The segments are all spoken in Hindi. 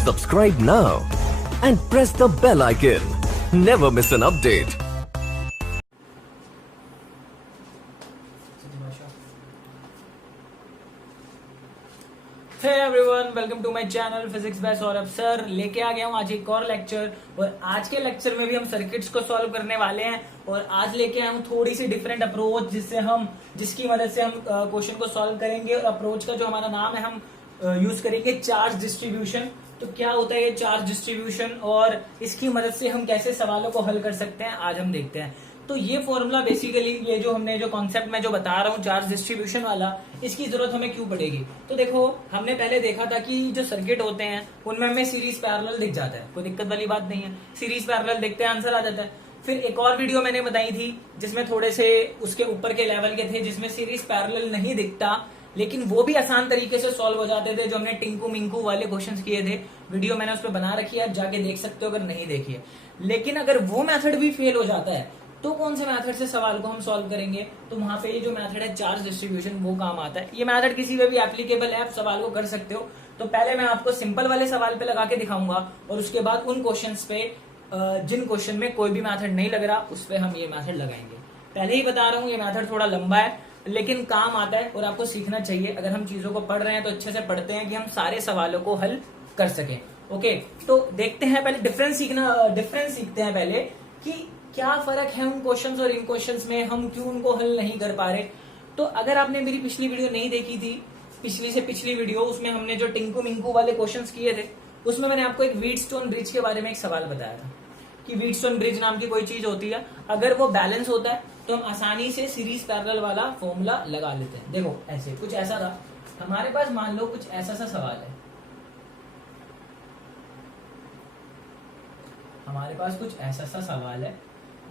Subscribe now and press the bell icon. Never miss an update. Hey everyone, welcome to my channel physics by Saurabh sir. लेके आ गया हूँ आज एक और लेक्चर, और आज के लेक्चर में भी हम सर्किट्स को सॉल्व करने वाले हैं। और आज लेके आया हूँ थोड़ी सी डिफरेंट अप्रोच, जिसकी मदद से हम क्वेश्चन को सॉल्व करेंगे। और अप्रोच का जो हमारा नाम है, हम यूज करेंगे चार्ज डिस्ट्रीब्यूशन। तो क्या होता है ये चार्ज डिस्ट्रीब्यूशन, और इसकी मदद से हम कैसे सवालों को हल कर सकते हैं, आज हम देखते हैं। तो ये फॉर्मूला बेसिकली, ये जो हमने जो कॉन्सेप्ट में जो बता रहा हूँ चार्ज डिस्ट्रीब्यूशन वाला, इसकी जरूरत हमें क्यों पड़ेगी। तो देखो, हमने पहले देखा था कि जो सर्किट होते हैं उनमें हमें सीरीज पैरेलल दिख जाता है, कोई दिक्कत वाली बात नहीं है। सीरीज पैरेलल देखते हैं, आंसर आ जाता है। फिर एक और वीडियो मैंने बताई थी जिसमें थोड़े से उसके ऊपर के लेवल के थे, जिसमें सीरीज पैरेलल नहीं दिखता, लेकिन वो भी आसान तरीके से सॉल्व हो जाते थे, जो हमने टिंकू मिंकू वाले क्वेश्चंस किए थे। वीडियो मैंने उस पर बना रखी है, आप जाके देख सकते हो अगर नहीं देखी है। लेकिन अगर वो मेथड भी फेल हो जाता है तो कौन से मेथड से सवाल को हम सॉल्व करेंगे, तो वहां पे ये जो मेथड है चार्ज डिस्ट्रीब्यूशन, वो काम आता है। ये मेथड किसी पे भी एप्लीकेबल है, आप सवाल को कर सकते हो। तो पहले मैं आपको सिंपल वाले सवाल पे लगा के दिखाऊंगा, और उसके बाद उन क्वेश्चंस पे जिन क्वेश्चन में कोई भी मेथड नहीं लग रहा, उस पर हम ये मेथड लगाएंगे। पहले ही बता रहा हूँ, ये मेथड थोड़ा लंबा है लेकिन काम आता है, और आपको सीखना चाहिए। अगर हम चीजों को पढ़ रहे हैं तो अच्छे से पढ़ते हैं कि हम सारे सवालों को हल कर सकें। ओके, तो देखते हैं पहले डिफरेंस सीखते हैं पहले कि क्या फर्क है उन क्वेश्चंस और इन क्वेश्चंस में, हम क्यों उनको हल नहीं कर पा रहे। तो अगर आपने मेरी पिछली वीडियो नहीं देखी थी, पिछली से पिछली वीडियो, उसमें हमने जो टिंकू मिंकू वाले क्वेश्चंस किए थे, उसमें मैंने आपको एक व्हीटस्टोन ब्रिज के बारे में एक सवाल बताया था कि व्हीटस्टोन ब्रिज नाम की कोई चीज होती है, अगर वो बैलेंस होता है तो हम आसानी से सीरीज पैरेलल वाला फॉर्मूला लगा लेते हैं। देखो, ऐसे कुछ ऐसा था हमारे पास, मान लो कुछ ऐसा सा सवाल है, हमारे पास कुछ ऐसा सा सवाल है।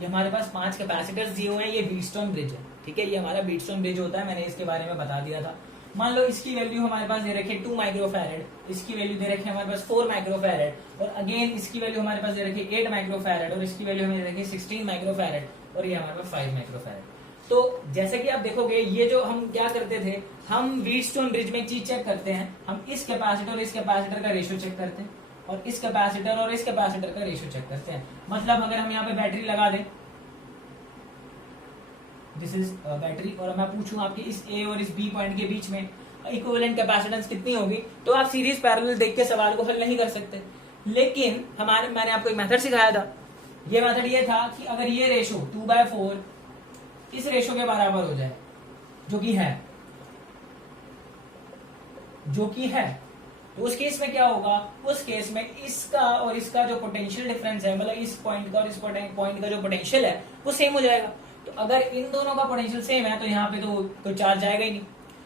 ये हमारे पास 5 कैपेसिटर्स दिए हुए हैं, ये व्हीटस्टोन ब्रिज है, ठीक है। ये हमारा व्हीटस्टोन ब्रिज होता है, मैंने इसके बारे में बता दिया था। मान लो इसकी वैल्यू हमारे पास दे रखी है 2 माइक्रोफैरेड, इसकी वैल्यू दे रखी है हमारे पास 4 माइक्रोफैरेड, और अगेन इसकी वैल्यू हमारे पास दे रखी है 8 माइक्रोफैरेड, और इसकी वैल्यू हमें दे रखी है 16 माइक्रोफैरेड, और ये हमारे पास 5 माइक्रोफैरेड। तो जैसे कि आप देखोगे, ये जो हम क्या करते थे, हम व्हीटस्टोन ब्रिज में एक चीज चेक करते हैं, हम इस कैपेसिटर और इस कैपेसिटर का रेशियो चेक करते हैं, और इस कैपेसिटर और इस कैपेसिटर का रेशियो चेक करते हैं। मतलब अगर हम यहाँ पे बैटरी लगा दें, दिस इज बैटरी, और मैं पूछूं आपकी इस ए और इस बी पॉइंट के बीच में इक्विवेलेंट कैपेसिटेंस कितनी होगी, तो आप सीरीज पैरेलल देख के सवाल को हल नहीं कर सकते। लेकिन मैंने आपको एक मेथड सिखाया था। ये मेथड ये था कि अगर ये रेशो 2/4 इस रेशो के बराबर हो जाए, जो कि है, तो उस केस में क्या होगा, उस केस में इसका और इसका जो पोटेंशियल डिफरेंस है, मतलब इस पॉइंट का और इस पॉइंट का जो पोटेंशियल है, वो सेम हो जाएगा। तो अगर इन दोनों का पोटेंशियल सेम है तो यहाँ पे तो चार्ज आएगा ही नहीं।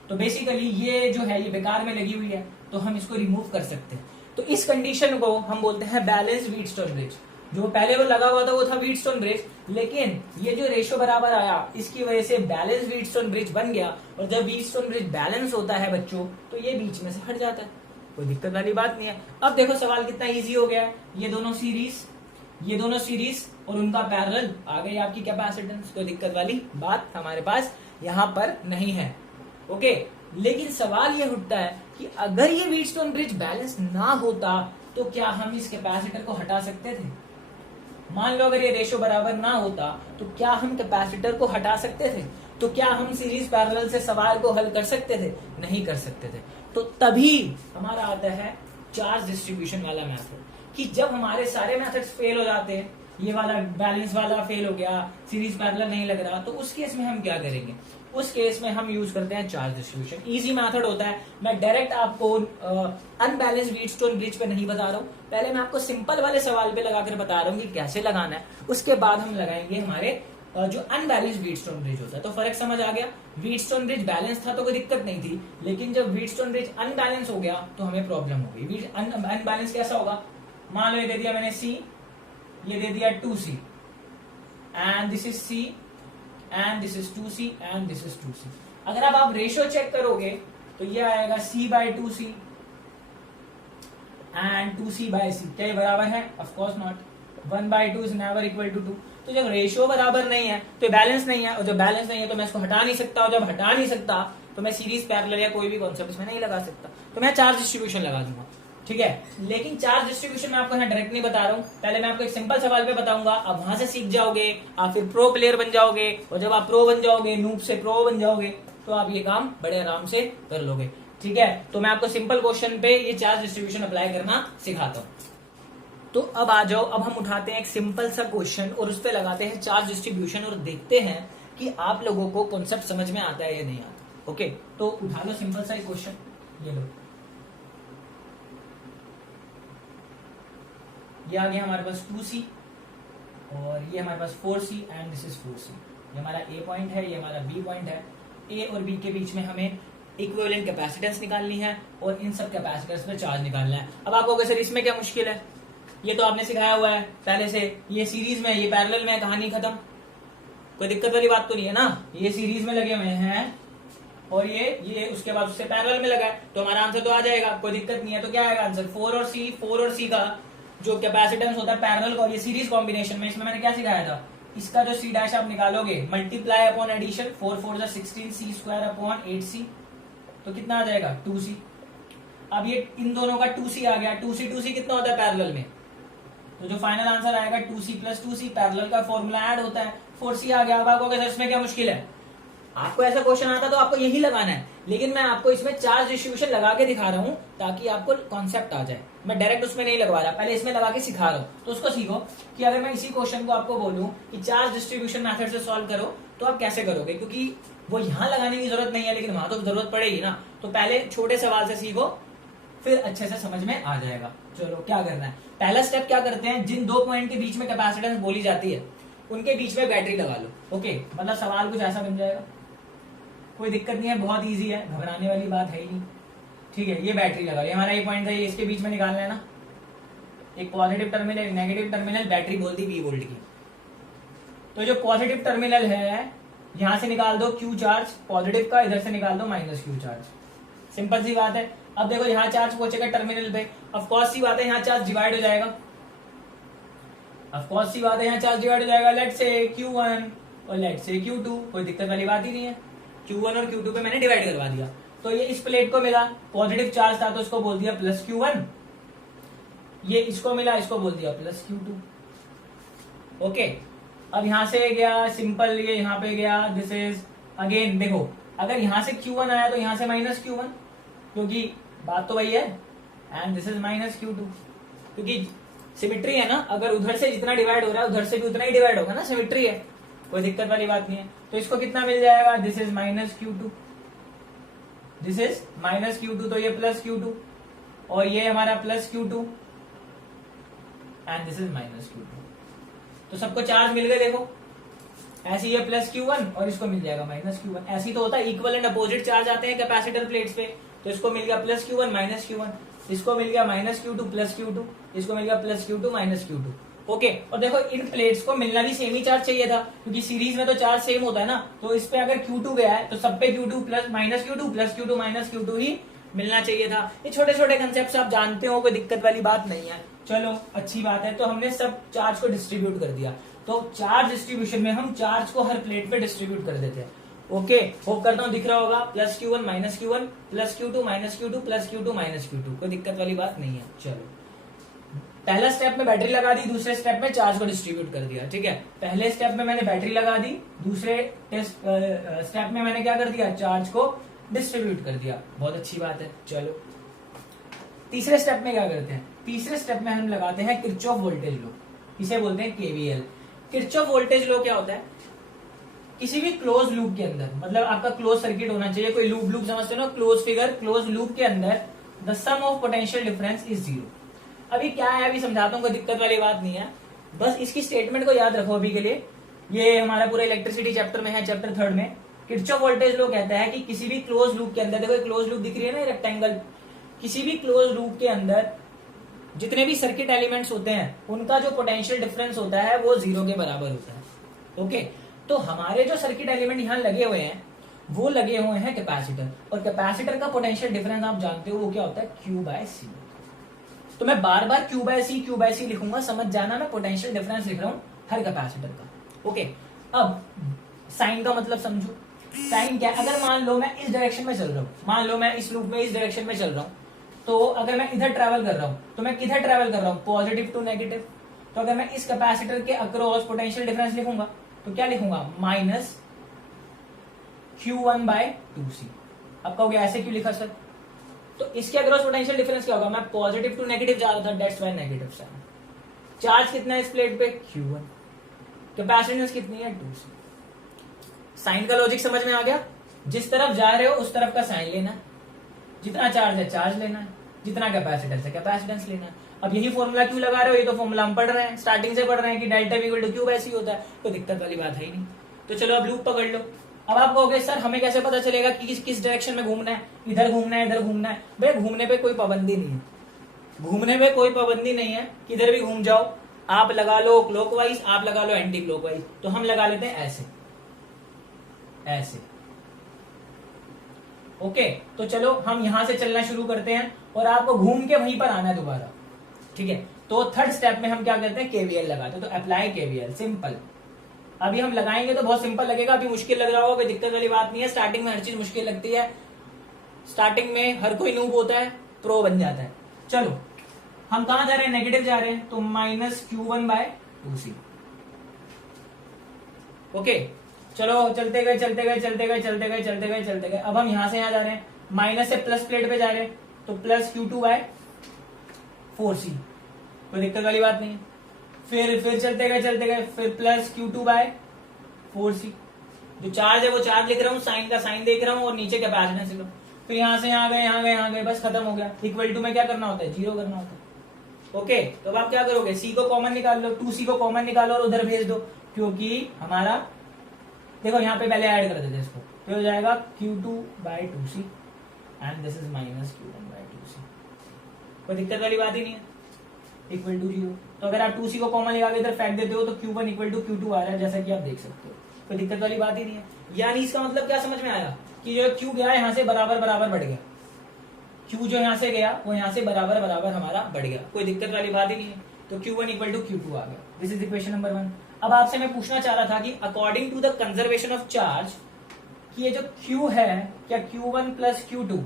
तो बेसिकली ये जो है, ये बेकार में लगी हुई है, तो हम इसको रिमूव कर सकते हैं। तो इस कंडीशन को हम बोलते हैं बैलेंस व्हीटस्टोन ब्रिज। जो पहले वो लगा हुआ था वो था व्हीटस्टोन ब्रिज, लेकिन ये जो रेशो बराबर आया, इसकी वजह से बैलेंस व्हीटस्टोन ब्रिज बन गया। और जब व्हीटस्टोन ब्रिज बैलेंस होता है बच्चों, तो ये बीच में से हट जाता है, कोई दिक्कत वाली बात नहीं है। अब देखो सवाल कितना इजी हो गया है, ये दोनों सीरीज और उनका पैरेलल, आ गई आपकी कैपेसिटेंस, कोई दिक्कत वाली बात हमारे पास यहाँ पर नहीं है। ओके, लेकिन सवाल ये उठता है कि अगर ये व्हीटस्टोन ब्रिज बैलेंस ना होता तो क्या हम इस कैपेसिटर को हटा सकते थे। मान लो अगर ये रेशो बराबर ना होता तो क्या हम कैपेसिटर को हटा सकते थे, तो क्या हम सीरीज पैरेलल से सवाल को हल कर सकते थे, नहीं कर सकते थे। तो तभी हमारा आता है चार्ज डिस्ट्रीब्यूशन वाला मेथड, कि जब हमारे सारे मेथड्स फेल हो जाते हैं, ये वाला बैलेंस वाला फेल हो गया, सीरीज पैरेलल नहीं लग रहा, तो उस केस में हम क्या करेंगे, उस केस में हम यूज करते हैं चार्ज डिस्ट्रीब्यूशन। इजी मेथड होता है। मैं डायरेक्ट आपको अनबैलेंस व्हीटस्टोन ब्रिज पे नहीं बता रहा हूँ, पहले मैं आपको सिंपल वाले सवाल पे लगाकर बता रहा हूँ कि कैसे लगाना है। उसके बाद हम लगाएंगे हमारे जो अनबैलेंस व्हीटस्टोन ब्रिज होता है। तो फर्क समझ आ गया। व्हीटस्टोन ब्रिज बैलेंस था तो कोई दिक्कत नहीं थी, लेकिन जब व्हीटस्टोन ब्रिज अनबैलेंस हो गया तो हमें प्रॉब्लम हो गई। अनबैलेंस कैसा होगा, मान लो ये दे दिया मैंने C, ये दे दिया 2C, and this is C, and this is 2C, and this is 2C। अगर आप रेशियो चेक करोगे तो ये आएगा C/2C एंड 2C/C। क्या ये बराबर है? Of course not. 1/2 is never equal to 2। तो जब रेशियो बराबर नहीं है तो बैलेंस नहीं है, और जब बैलेंस नहीं है तो मैं इसको हटा नहीं सकता, और जब हटा नहीं सकता तो मैं सीरीज पैरेलल या कोई भी कॉन्सेप्ट इसमें नहीं लगा सकता, तो मैं चार्ज डिस्ट्रीब्यूशन लगा दूंगा। ठीक है। लेकिन चार्ज डिस्ट्रीब्यूशन मैं आपको यहाँ डायरेक्ट नहीं बता रहा हूँ, पहले मैं आपको एक सिंपल सवाल पे बताऊंगा, आप वहां से सीख जाओगे, आप फिर प्रो प्लेयर बन जाओगे, और जब आप प्रो बन जाओगे, नूब से प्रो बन जाओगे, तो आप ये काम बड़े आराम से कर लोगे। ठीक है, तो मैं आपको सिंपल क्वेश्चन पे ये चार्ज डिस्ट्रीब्यूशन अप्लाई करना सिखाता हूँ। तो अब आ जाओ, अब हम उठाते हैं एक सिंपल सा क्वेश्चन और उस पर लगाते हैं चार्ज डिस्ट्रीब्यूशन और देखते हैं कि आप लोगों को कॉन्सेप्ट समझ में आता है या नहीं आता। ओके, तो उठा लो सिंपल सा क्वेश्चन, ये लो, ये आ गया हमारे पास 2C और ये हमारे पास 4C and this is 4C। ये हमारा A पॉइंट है, ये हमारा B पॉइंट है। A और B के बीच में हमें इक्विवेलेंट कैपेसिटेंस निकालनी है और इन सब कैपेसिटेंस में चार्ज निकालना है। अब आप कहोगे सर इसमें क्या मुश्किल है, ये तो आपने सिखाया हुआ है पहले से, ये सीरीज में, ये पैरेलल में, कहानी खत्म, कोई दिक्कत वाली बात तो नहीं है ना। ये सीरीज में लगे हुए हैं और ये उसके बाद उससे पैरेलल में लगा है, तो हमारा आंसर तो आ जाएगा, कोई दिक्कत नहीं है। तो क्या आएगा आंसर 4 और C का जो कैपेसिटेंस होता है पैरेलल का और ये सीरीज कॉम्बिनेशन में, इसमें मैंने क्या सिखाया था, इसका जो C डैश आप निकालोगे multiply upon addition, 4 4 16 C square upon 8C, तो कितना आ जाएगा 2C। अब ये इन दोनों का 2C आ गया, 2C कितना होता है पैरेलल में, तो जो फाइनल आंसर आएगा 2C प्लस 2C, पैरेलल का फॉर्मूला ऐड होता है, 4C आ गया। अब आपको सर इसमें क्या मुश्किल है, आपको ऐसा क्वेश्चन आता तो आपको यही लगाना है, लेकिन मैं आपको इसमें चार्ज डिस्ट्रीब्यूशन लगा के दिखा रहा हूं ताकि आपको कॉन्सेप्ट आ जाए। मैं डायरेक्ट उसमें नहीं लगवा रहा, पहले इसमें लगा के सिखा रहा हूं, तो उसको सीखो कि अगर मैं इसी क्वेश्चन को आपको बोलूं कि चार्ज डिस्ट्रीब्यूशन मेथड से सॉल्व करो तो आप कैसे करोगे, क्योंकि वो यहां लगाने की जरूरत नहीं है लेकिन वहां तो जरूरत पड़ेगी ना। तो पहले छोटे सवाल से सीखो, फिर अच्छे से समझ में आ जाएगा। चलो क्या करना है, पहला स्टेप क्या करते हैं, जिन दो पॉइंट के बीच में कैपेसिटेंस बोली जाती है उनके बीच में बैटरी लगा लो। ओके, मतलब सवाल कुछ ऐसा बन जाएगा, कोई दिक्कत नहीं है, बहुत इजी है, घबराने वाली बात है ही नहीं। ठीक है, ये बैटरी लगा लो, हमारा ये पॉइंट था, ये इसके बीच में निकालना है ना, एक पॉजिटिव टर्मिनल एक नेगेटिव टर्मिनल, बैटरी बोलती 20 वोल्ट की। तो जो पॉजिटिव टर्मिनल है यहां से निकाल दो Q चार्ज पॉजिटिव का, इधर से निकाल दो -Q चार्ज, सिंपल सी बात है। अब देखो यहाँ चार्ज पहुंचेगा टर्मिनल पे, ऑफ कोर्स सी बात है यहाँ चार्ज डिवाइड हो जाएगा, ऑफ कोर्स सी बात है यहाँ चार्ज डिवाइड हो जाएगा, लेट्स से Q1 और लेट्स से Q2, कोई दिक्कत वाली बात ही नहीं है। Q1 और Q2 पे मैंने डिवाइड करवा दिया, तो ये इस प्लेट को मिला पॉजिटिव चार्ज था तो इसको बोल दिया प्लस Q1, ये इसको मिला इसको बोल दिया प्लस Q2। ओके, अब यहां से गया सिंपल, ये यहाँ पे गया, दिस इज अगेन, देखो अगर यहां से Q1 आया तो यहां से -Q1, क्योंकि बात तो वही है, एंड दिस इज -Q2, क्योंकि सिमिट्री है ना, अगर उधर से जितना डिवाइड हो रहा है उधर से भी उतना ही डिवाइड होगा ना, सिमिट्री है, कोई दिक्कत वाली बात नहीं है। तो इसको कितना मिल जाएगा, this is -Q2, this is -Q2, तो ये प्लस Q2 और ये हमारा plus Q2 and this is -Q2, तो सबको चार्ज मिल गए। देखो ऐसे ये प्लस Q1 और इसको मिल जाएगा -Q1, ऐसे ही तो होता है, इक्वल एंड अपोजिट चार्ज आते हैं कैपेसिटर प्लेट्स पे, तो इसको मिल गया प्लस Q1 -Q1, इसको मिल गया -Q2 प्लस Q2, इसको मिल गया प्लस Q2 -Q2। ओके, और देखो इन प्लेट्स को मिलना भी सेम ही चार्ज चाहिए था, क्योंकि सीरीज में तो चार्ज सेम होता है ना, तो इस पे अगर Q2 गया है तो सब पे Q2 plus -Q2 plus Q2 -Q2 ही मिलना चाहिए था। ये छोटे छोटे कंसेप्ट आप जानते हो, कोई दिक्कत वाली बात नहीं है। चलो अच्छी बात है, तो हमने सब चार्ज को डिस्ट्रीब्यूट कर दिया, तो चार्ज डिस्ट्रीब्यूशन में हम चार्ज को हर प्लेट पे डिस्ट्रीब्यूट कर देते हैं। ओके, होप करता हूं दिख रहा होगा, plus Q1 -Q1 plus Q2 -Q2 plus Q2 -Q2, कोई दिक्कत वाली बात नहीं है। चलो पहला स्टेप में बैटरी लगा दी, दूसरे स्टेप में चार्ज को डिस्ट्रीब्यूट कर दिया। ठीक है, पहले स्टेप में मैंने बैटरी लगा दी, दूसरे स्टेप में मैंने क्या कर दिया, चार्ज को डिस्ट्रीब्यूट कर दिया, बहुत अच्छी बात है। चलो तीसरे स्टेप में क्या करते हैं, तीसरे स्टेप में हम लगाते हैं किरचॉफ वोल्टेज लॉ, इसे बोलते हैं KVL। किरचॉफ वोल्टेज लॉ क्या होता है, किसी भी क्लोज लूप के अंदर, मतलब आपका क्लोज सर्किट होना चाहिए, कोई लूप समझते हो ना, क्लोज फिगर, क्लोज लूप के अंदर the sum of potential difference is 0। अभी क्या है, अभी समझाता हूँ, कोई दिक्कत वाली बात नहीं है, बस इसकी स्टेटमेंट को याद रखो अभी के लिए। ये हमारा पूरा इलेक्ट्रिसिटी चैप्टर में है, चैप्टर 3 में। किरचॉफ वोल्टेज लॉ कहता है कि किसी भी क्लोज लूप के अंदर, देखो क्लोज लूप दिख रही है ना रेक्टेंगल, किसी भी क्लोज लूप के अंदर जितने भी सर्किट एलिमेंट्स होते हैं उनका जो पोटेंशियल डिफरेंस होता है वो 0 के बराबर होता है। ओके, तो हमारे जो सर्किट एलिमेंट यहाँ लगे हुए हैं वो लगे हुए हैं कैपेसिटर, और कैपेसिटर का पोटेंशियल डिफरेंस आप जानते हो वो क्या होता है, Q/C। तो मैं बार बार Q/C लिखूंगा, समझ जाना, मैं पोटेंशियल डिफरेंस लिख रहा हूं हर कैपेसिटर का। ओके, अब साइन का मतलब समझो, साइन क्या है, अगर मान लो मैं इस डायरेक्शन में चल रहा हूं, मान लो मैं इस लूप में इस डायरेक्शन में चल रहा हूं, तो अगर मैं इधर ट्रेवल कर रहा हूं तो मैं किधर ट्रेवल कर रहा हूं, पॉजिटिव टू नेगेटिव। तो अगर मैं इस कैपेसिटर के अक्रॉस पोटेंशियल डिफरेंस लिखूंगा तो क्या लिखूंगा, माइनस Q1/2C। अब कहोगे ऐसे क्यों लिखा सर, तो इसके अक्रॉस पोटेंशियल डिफरेंस क्या होगा, मैं पॉजिटिव टू नेगेटिव जा रहा था, that's why negative sign. Charge कितना है इस प्लेट पे, Q1, कैपेसिटेंस कितनी है, 2C। साइन का लॉजिक समझ में आ गया, जिस तरफ जा रहे हो उस तरफ का साइन लेना है, जितना चार्ज है चार्ज लेना है, जितना कैपेसिटेंस है कैपेसिटेंस लेना है। अब यही फॉर्मूला क्यों लगा रहे हो, ये तो फॉर्मूला हम पढ़ रहे हैं, स्टार्टिंग से पढ़ रहे हैं कि डेल्टा V = Q ऐसे ही होता है, कोई दिक्कत वाली बात है ही नहीं। तो चलो अब लूप पकड़ लो। अब आप कहोगे सर हमें कैसे पता चलेगा कि किस डायरेक्शन में घूमना है, इधर घूमना है इधर घूमना है। भाई घूमने पे कोई पाबंदी नहीं है, घूमने पे कोई पाबंदी नहीं है, किधर भी घूम जाओ। आप लगा लो क्लॉकवाइज, आप लगा लो एंटी क्लॉकवाइज, तो हम लगा लेते हैं ऐसे ऐसे। ओके, तो चलो हम यहां से चलना शुरू करते हैं और आपको घूम के वहीं पर आना है दोबारा, ठीक है। तो थर्ड स्टेप में हम क्या करते हैं, केवीएल लगाते हैं। तो अप्लाई केवीएल, सिंपल। अभी हम लगाएंगे तो बहुत सिंपल लगेगा, अभी मुश्किल लग रहा होगा, कोई दिक्कत वाली बात नहीं है। स्टार्टिंग में हर चीज मुश्किल लगती है, स्टार्टिंग में हर कोई नूब होता है, प्रो बन जाता है। चलो हम कहां जा रहे हैं, नेगेटिव जा रहे हैं, तो माइनस Q1/2C। ओके, चलो चलते गए चलते गए चलते गए चलते गए चलते गए चलते गए। अब हम यहां से यहां जा रहे हैं, माइनस से प्लस प्लेट पे जा रहे हैं, तो प्लस Q2/4C, कोई दिक्कत वाली बात नहीं है। फिर चलते गए फिर प्लस Q2/4C। जो चार्ज है वो चार्ज लिख रहा हूँ, साइन का साइन देख रहा हूँ और नीचे कैपेसिटेंस लिख रहा हूँ। फिर यहां से यहाँ गए, बस खत्म हो गया। इक्वल टू में क्या करना होता है, 0 करना होता है। ओके, तो अब आप क्या करोगे, C को कॉमन निकाल लो, 2C को कॉमन निकालो और उधर भेज दो, क्योंकि हमारा देखो यहाँ पे पहले ऐड कर देते इसको, तो हो जाएगा Q2/2C and this is minus Q1/2C। कोई दिक्कत वाली बात ही नहीं है, इक्वल टू 0। तो अगर आप 2C को कॉमन निकाल के इधर फेंक देते हो तो Q1 = Q2 आ रहा है, जैसा कि आप देख सकते हो। कोई दिक्कत वाली बात ही नहीं है। यानी इसका मतलब क्या समझ में आया कि जो Q गया यहाँ से बराबर बराबर बढ़ गया, Q जो यहाँ से गया वो यहाँ से बराबर बराबर हमारा बढ़ गया, कोई दिक्कत वाली बात ही नहीं है। तो Q1 = Q2 आ गया। This is equation number 1। अब आपसे मैं पूछना चाह रहा था कि according to the conservation of charge, कि ये जो Q है क्या Q1 + Q2,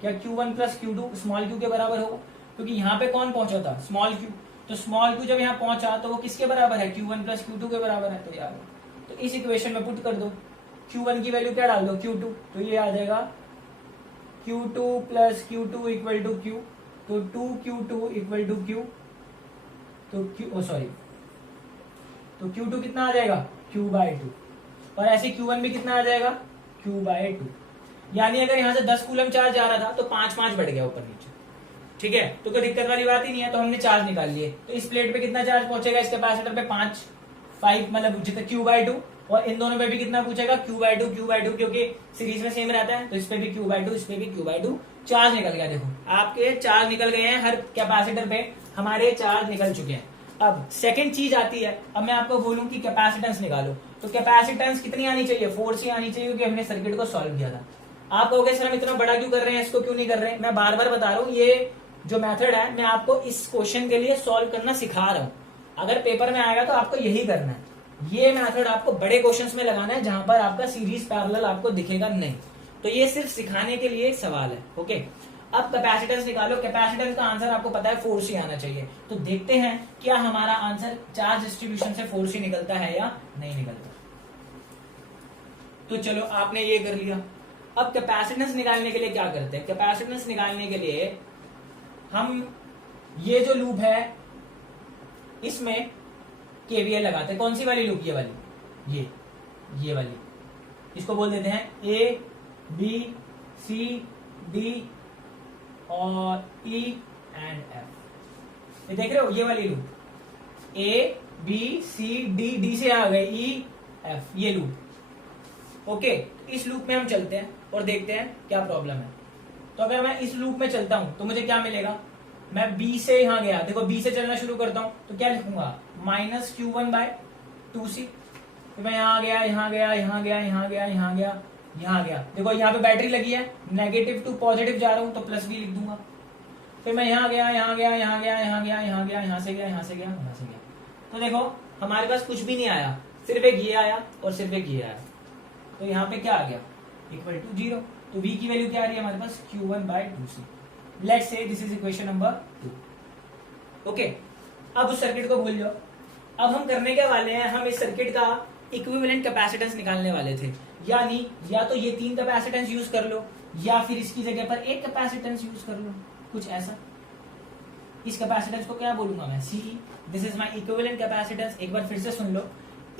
क्या Q1 + Q2 स्मॉल q के बराबर होगा, क्योंकि यहाँ पे कौन पहुंचा था, स्मॉल q। तो स्मॉल q जब यहाँ पहुंचा तो वो किसके बराबर है, Q1 + Q2 के बराबर है। तो यार तो इस इक्वेशन में पुट कर दो, Q1 की वैल्यू क्या डाल दो, Q2, तो ये आ जाएगा Q2 + Q2 = Q, तो 2Q2 = Q, तो Q2 कितना आ जाएगा, Q/2, और ऐसे Q1 भी कितना आ जाएगा, Q/2। यानी अगर यहाँ से 10 कूलम चार्ज आ रहा था तो 5 बढ़ गया ऊपर नीचे, ठीक है। तो कोई दिक्कत वाली बात ही नहीं है। तो हमने चार्ज निकाल लिए, तो इस प्लेट पे कितना चार्ज पहुंचेगा, इस कैपेसिटर पे 5 मतलब जितना Q/2, और इन दोनों पे भी कितना पूछेगा, Q/2, क्योंकि सीरीज में सेम रहता है। तो इस पे भी Q/2, इस पे भी Q/2। चार्ज निकल गया, देखो आपके चार्ज निकल गए हैं, हर कैपेसिटर पे हमारे चार्ज निकल चुके हैं। अब सेकंड चीज आती है, अब मैं आपको बोलूं कि कैपेसिटेंस निकालो, तो कैपेसिटेंस कितनी आनी चाहिए, 4C आनी चाहिए, क्योंकि हमने सर्किट को सॉल्व किया था। आप कहोगे सर हम इतना बड़ा क्यों कर रहे हैं, इसको क्यों नहीं कर रहे हैं। मैं बार बार बता रहा हूँ, ये जो मेथड है मैं आपको इस क्वेश्चन के लिए सॉल्व करना सिखा रहा हूँ। अगर पेपर में आएगा तो आपको यही करना है, ये मेथड आपको बड़े क्वेश्चंस में लगाना है जहां पर आपका सीरीज पैरेलल आपको दिखेगा नहीं। तो ये सिर्फ सिखाने के लिए एक सवाल है। ओके, अब कैपेसिटेंस निकालो। कैपेसिटेंस का आंसर आपको पता है 4C आना चाहिए। तो देखते हैं क्या हमारा आंसर चार्ज डिस्ट्रीब्यूशन से 4C निकलता है या नहीं निकलता। तो चलो आपने ये कर लिया। अब कैपेसिटेंस निकालने के लिए क्या करते हैं, कैपेसिटेंस निकालने के लिए हम ये जो लूप है इसमें केवीएल लगाते हैं। कौन सी वाली लूप, ये वाली, ये वाली, इसको बोल देते हैं A B C D और E एंड F। ये देख रहे हो, ये वाली loop A B C D से आ गए E F, ये लूप। ओके, इस लूप में हम चलते हैं और देखते हैं क्या प्रॉब्लम है। तो अगर मैं इस लूप में चलता हूं तो मुझे क्या मिलेगा, मैं B से यहां गया, देखो B से चलना शुरू करता हूं तो क्या लिखूंगा, माइनस Q1/2C। मैं यहाँ गया, यहाँ गया, यहाँ गया, यहाँ गया, यहाँ गया, यहाँ गया। देखो यहाँ पे बैटरी लगी है, नेगेटिव टू पॉजिटिव जा रहा हूं तो प्लस भी लिख दूंगा। फिर मैं यहाँ गया, यहाँ गया, यहाँ गया, यहाँ गया, यहाँ गया, यहाँ से गया, यहाँ से गया, यहाँ से गया। तो देखो हमारे पास कुछ भी नहीं आया, सिर्फ एक ये आया और सिर्फ एक ये आया। तो यहाँ पे क्या आ गया, = 0। तो V की वैल्यू क्या आ रही है हमारे पास, Q1/2C। Let's say this is equation number 2। Okay, अब उस सर्किट को भूल जाओ। अब हम करने के वाले हैं, हम इस सर्किट का इक्विवेलेंट कैपेसिटेंस निकालने वाले थे, यानी या तो ये 3 कैपेसिटेंस यूज कर लो या फिर इसकी जगह पर एक कैपेसिटेंस यूज कर लो, कुछ ऐसा। इस कैपेसिटेंस को क्या बोलूंगा मैं, CE. This is my equivalent capacitance. एक बार फिर से सुन लो,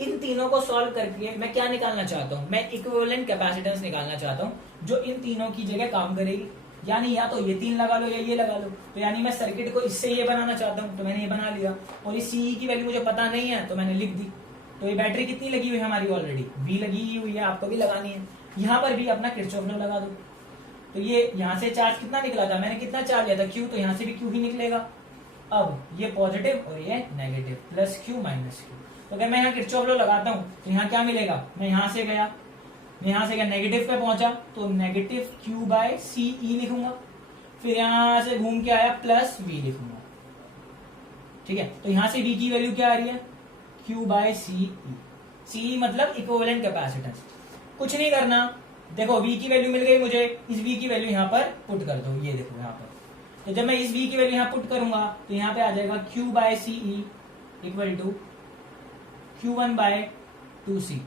इन तीनों को सॉल्व करके मैं क्या निकालना चाहता हूं, मैं इक्विवेलेंट कैपेसिटेंस निकालना चाहता हूं जो इन तीनों की जगह काम करेगी। यानी या तो ये 3 लगा लो या ये लगा लो। तो यानी मैं सर्किट को इससे ये बनाना चाहता हूं, तो मैंने ये बना लिया। और इस सीई की वैल्यू मुझे पता नहीं है तो मैंने लिख दी। तो ये बैटरी कितनी लगी हुई है हमारी, ऑलरेडी V लगी हुई है, आपको भी लगानी है। यहाँ पर भी अपना किरचॉफ लॉ लगा दो। तो ये यहाँ से चार्ज कितना निकला था, मैंने कितना चार्ज लिया था, Q, तो यहाँ से भी Q ही निकलेगा। अब ये पॉजिटिव और ये negative, plus Q minus Q। तो अगर मैं यहाँ किरचॉफ लॉ लगाता हूँ तो यहाँ क्या मिलेगा, मैं यहाँ से गया नेगेटिव पे पहुंचा तो नेगेटिव Q बाय CE लिखूंगा। फिर यहाँ से घूम के आया प्लस V लिखूंगा। ठीक है, तो यहाँ से V की वैल्यू क्या आ रही है, Q बाय CE। CE मतलब इक्विवेलेंट कैपेसिटेंस। कुछ नहीं करना, देखो V की वैल्यू मिल गई मुझे, इस V की वैल्यू यहाँ पर पुट कर दो। ये देखो यहाँ पर, तो जब मैं इस V की वैल्यू यहाँ पुट करूंगा तो यहाँ पे आ जाएगा Q by CE equal to Q1 by 2C।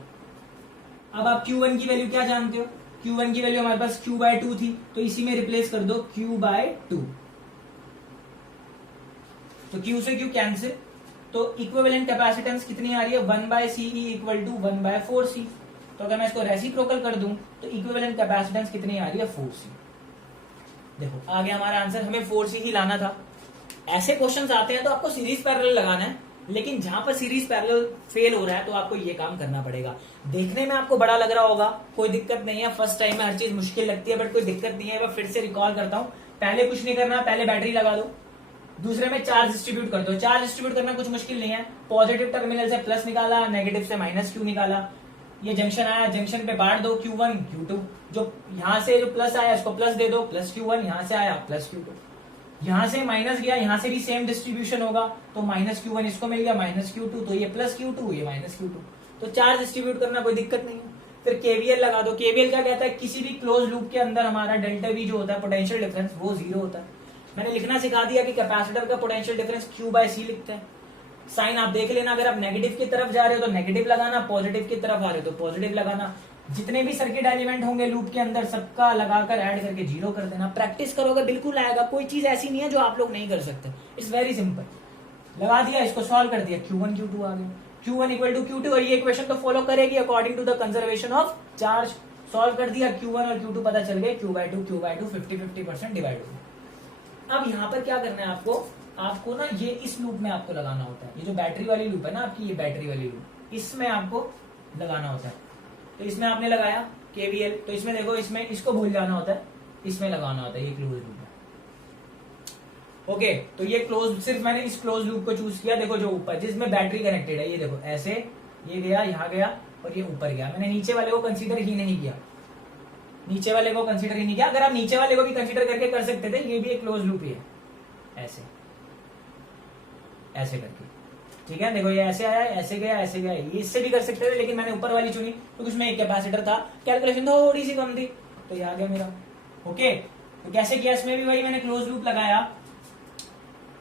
अब आप Q1 की वैल्यू क्या जानते हो, Q1 की वैल्यू हमारे पास Q बाय 2 थी, तो इसी में रिप्लेस कर दो Q बाय 2। तो Q से Q कैंसिल, तो इक्विवेलेंट कैपेसिटेंस कितनी आ रही है, 1 by CE equal to 1 by 4C। तो अगर मैं इसको रेसिप्रोकल कर दूं तो इक्विवेलेंट कैपेसिटेंस कितनी आ रही है, 4C। देखो आ गया हमारा आंसर, हमें 4C ही लाना था। ऐसे क्वेश्चंस आते हैं तो आपको सीरीज पैरेलल लगाना है, लेकिन जहां पर सीरीज पैरेलल फेल हो रहा है तो आपको ये काम करना पड़ेगा। देखने में आपको बड़ा लग रहा होगा, कोई दिक्कत नहीं है, फर्स्ट टाइम में हर चीज मुश्किल लगती है, बट कोई दिक्कत नहीं है। मैं फिर से रिकॉल करता हूं, पहले कुछ नहीं करना, पहले बैटरी लगा दो, दूसरे में चार्ज डिस्ट्रीब्यूट कर दो। चार्ज डिस्ट्रीब्यूट करना कुछ मुश्किल नहीं है, पॉजिटिव टर्मिनल से प्लस निकाला, नेगेटिव से माइनस Q निकाला, ये जंक्शन आया, जंक्शन पे बांट दो Q1 Q2, जो यहाँ से जो प्लस आया इसको प्लस दे दो, प्लस Q1, यहाँ से आया प्लस Q2, यहाँ से माइनस गया, यहाँ से भी सेम डिस्ट्रीब्यूशन होगा, तो माइनस Q1 इसको मिल गया, माइनस Q2, तो ये प्लस Q2, ये माइनस Q2। तो चार्ज डिस्ट्रीब्यूट करना कोई दिक्कत नहीं है। फिर KVL लगा दो। KVL क्या कहता है, किसी भी क्लोज लूप के अंदर हमारा डेल्टा V जो होता है पोटेंशियल डिफरेंस, वो 0 होता है। मैंने लिखना सिखा दिया कि कैपेसिटर का potential difference Q by C लिखते हैं। साइन आप देख लेना, अगर आप नेगेटिव की तरफ जा रहे हो तो नेगेटिव लगाना, पॉजिटिव की तरफ आ रहे हो तो पॉजिटिव लगाना। जितने भी सर्किट एलिमेंट होंगे लूप के अंदर सबका लगाकर ऐड करके 0 कर देना। प्रैक्टिस करोगे बिल्कुल आएगा, कोई चीज ऐसी नहीं है जो आप लोग नहीं कर सकते। It's very simple. लगा दिया, इसको सॉल्व कर दिया, Q1 Q2 आ गया, Q1 इक्वल टू Q2, और ये इक्वेशन तो फॉलो करेगी according to the conservation of charge. Solve कर दिया, Q1 और Q2 पता चल गए, Q बाय 2 50-50% डिवाइड हो गया। अब यहाँ पर क्या करना है आपको ना ये इस लूप में आपको लगाना होता है। ये जो बैटरी वाली लूप है ना आपकी, ये बैटरी वाली लूप, इसमें आपको लगाना होता है। तो इसमें आपने लगाया KVL, तो इसमें देखो, इसमें इसको भूल जाना होता है, इसमें लगाना होता है, ये क्लोज लूप है। ओके, तो ये क्लोज, सिर्फ मैंने इस क्लोज लूप को चूज किया। देखो जो ऊपर जिसमें बैटरी कनेक्टेड है, ये देखो ऐसे, ये गया, यहाँ गया और ये ऊपर गया। मैंने नीचे वाले को कंसीडर ही नहीं किया, नीचे वाले को कंसीडर ही नहीं किया। अगर आप नीचे वाले को भी कंसीडर करके कर सकते थे, ये भी एक क्लोज लूप ही है, ऐसे ऐसे करके। ठीक है, देखो ये ऐसे आया, ऐसे गया, ऐसे गया, ये इससे भी कर सकते थे, लेकिन मैंने ऊपर वाली चुनी क्योंकि उसमें एक कैपेसिटर था, कैलकुलेशन थोड़ी सी कम थी, तो ये आ गया मेरा। ओके, तो कैसे किया, इसमें भी वही मैंने क्लोज लूप लगाया,